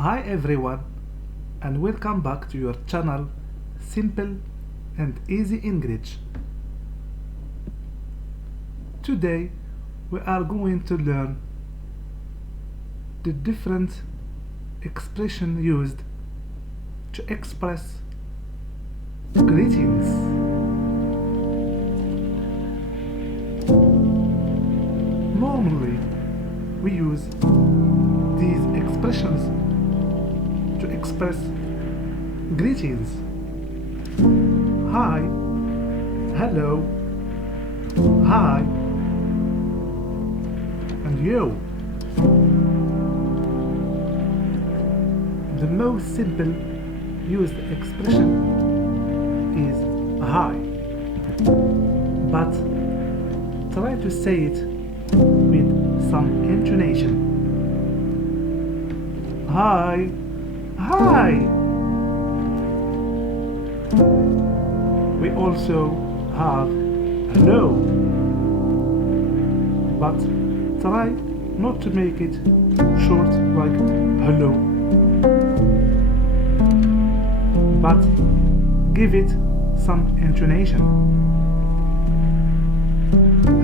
Hi everyone, and welcome back to your channel Simple and Easy English. Today we are going to learn the different expressions used to express greetings. Normally we use these expressions to express greetings. Hi, hello, hi, and you. The most simple used expression is hi, but try to say it with some intonation. Hi, hi. We also have hello, but try not to make it short like hello, but give it some intonation.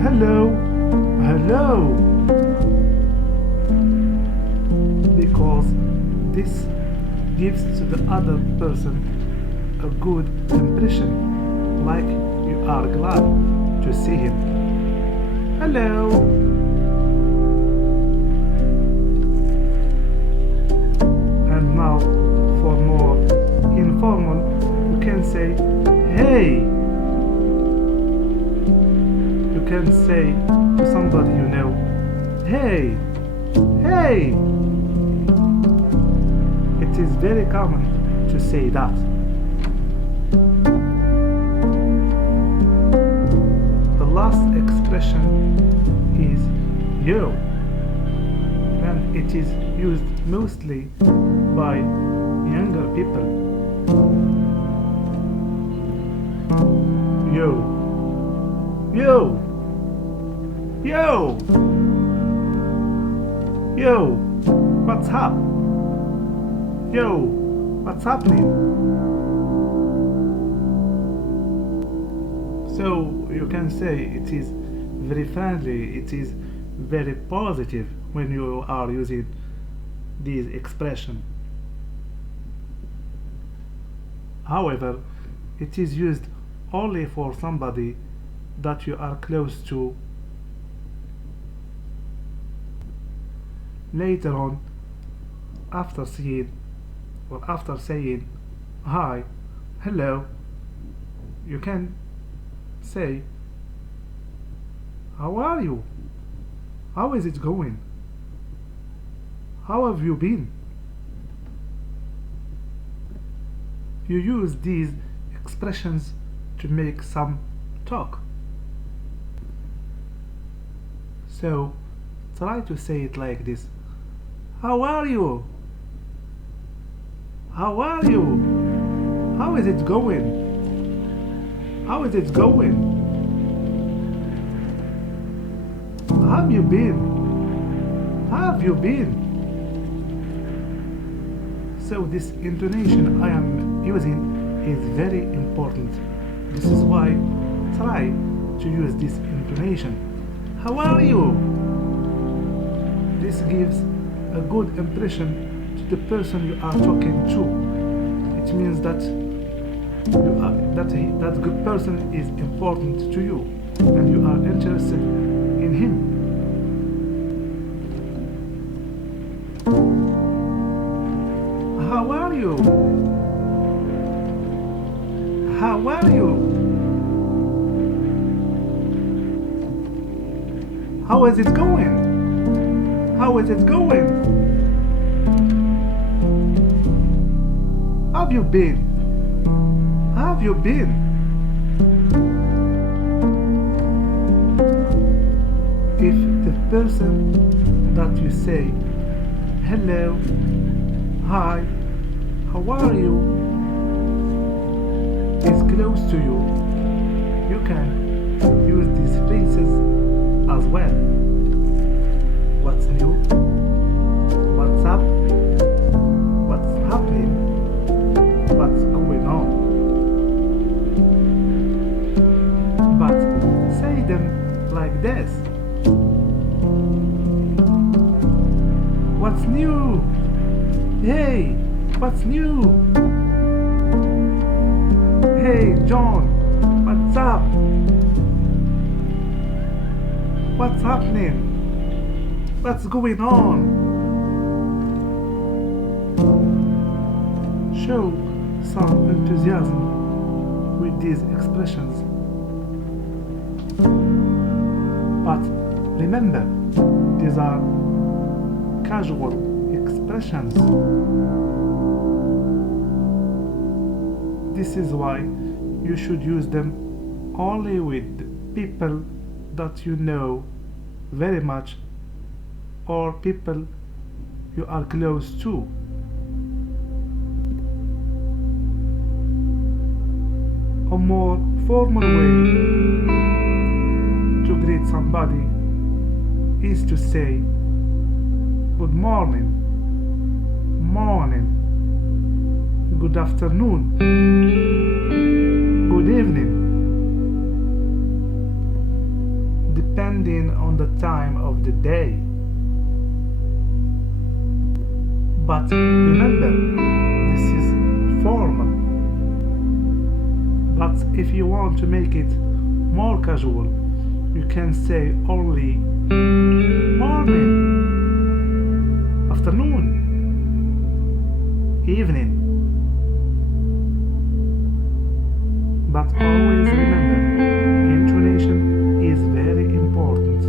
Hello, hello, because this gives to the other person a good impression, like you are glad to see him. Hello. And now for more informal, you can say hey. You can say to somebody you know, hey, hey. It is very common to say that. The last expression is yo, and it is used mostly by younger people. Yo, yo, yo, yo, what's up? Yo, what's happening? So you can say it is very friendly, it is very positive when you are using this expression. However, it is used only for somebody that you are close to. Later on, after saying hi, hello, you can say how are you? How is it going? How have you been? You use these expressions to make some talk. So try to say it like this. How are you? How are you? How is it going? How is it going? How have you been? How have you been? So this intonation I am using is very important. This is why try to use this intonation. How are you? This gives a good impression to the person you are talking to. It means that that good person is important to you and you are interested in him. How are you? How are you? How is it going? How is it going? How have you been? How have you been? If the person that you say hello, hi, how are you is close to you, you can use these phrases as well. What's new? What's up? What's new? Hey, what's new? Hey, John, what's up? What's happening? What's going on? Show some enthusiasm with these expressions. But remember, these are casual expressions. This is why you should use them only with people that you know very much or people you are close to. A more formal way to greet somebody is to say good morning, morning, good afternoon, good evening, depending on the time of the day. But remember, this is formal. But if you want to make it more casual, you can say only morning, afternoon, evening. But always remember, intonation is very important.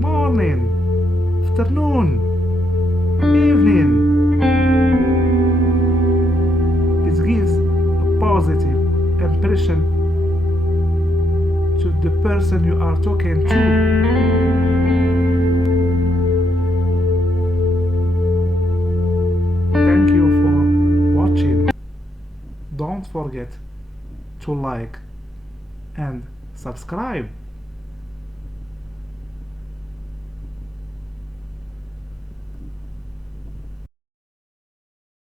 Morning, afternoon, evening. It gives a positive impression to the person you are talking to. Thank you for watching. Don't forget to like and subscribe.